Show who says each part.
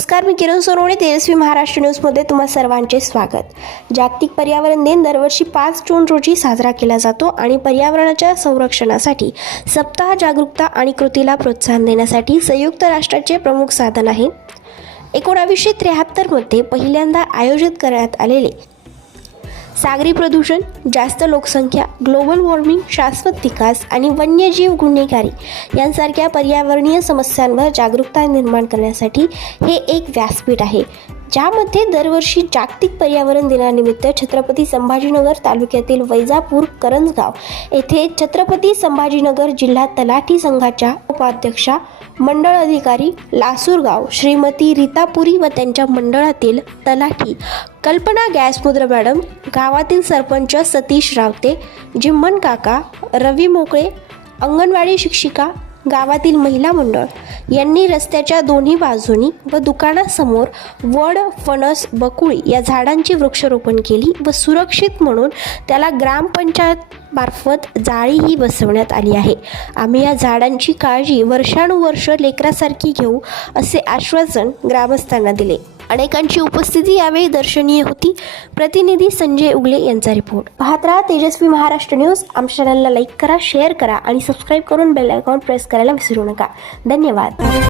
Speaker 1: नमस्कार मी किरण सोनवणे तेजस्वी महाराष्ट्र न्यूजमध्ये तुम्हा सर्वांचे स्वागत. जागतिक पर्यावरण दिन दरवर्षी पाच जून रोजी साजरा केला जातो आणि पर्यावरणाच्या संरक्षणासाठी सप्ताह जागरूकता आणि कृतीला प्रोत्साहन देण्यासाठी संयुक्त राष्ट्राचे प्रमुख साधन आहे. एकोणावीसशे त्र्याहत्तरमध्ये पहिल्यांदा आयोजित करण्यात आलेले सागरी प्रदूषण जास्त लोकसंख्या ग्लोबल वॉर्मिंग शाश्वत विकास आणि वन्यजीव गुन्हेगारी यांसारख्या पर्यावरणीय समस्यांवर जागरूकता निर्माण करण्यासाठी हे एक व्यासपीठ आहे. ज्यामध्ये दरवर्षी जागतिक पर्यावरण दिनानिमित्त छत्रपती संभाजीनगर तालुक्यातील वैजापूर करंजगाव येथे छत्रपती संभाजीनगर जिल्हा तलाठी संघाच्या उपाध्यक्षा मंडळ अधिकारी लासूरगाव श्रीमती रीतापुरी व त्यांच्या मंडळातील तलाठी कल्पना गॅसमुद्र मॅडम गावातील सरपंच सतीश रावते जिम्मन काका रवी मोकळे अंगणवाडी शिक्षिका गावातील महिला मंडळ यांनी रस्त्याच्या दोन्ही बाजूनी व दुकानासमोर वड फणस बकुळी या झाडांची वृक्षारोपण केली व सुरक्षित म्हणून त्याला ग्रामपंचायत मार्फत जाळीही बसवण्यात आली आहे. आम्ही या झाडांची काळजी वर्षानुवर्ष लेकरासारखी घेऊ असे आश्वासन ग्रामस्थांना दिले. अनेकांची उपस्थिती यावेळी दर्शनीय होती. प्रतिनिधी संजय उगले यांचा रिपोर्ट. पाहत राहा तेजस्वी महाराष्ट्र न्यूज. आमच्या चॅनलला लाईक करा शेअर करा आणि सबस्क्राईब करून बेल आयकॉन प्रेस करायला विसरू नका. धन्यवाद.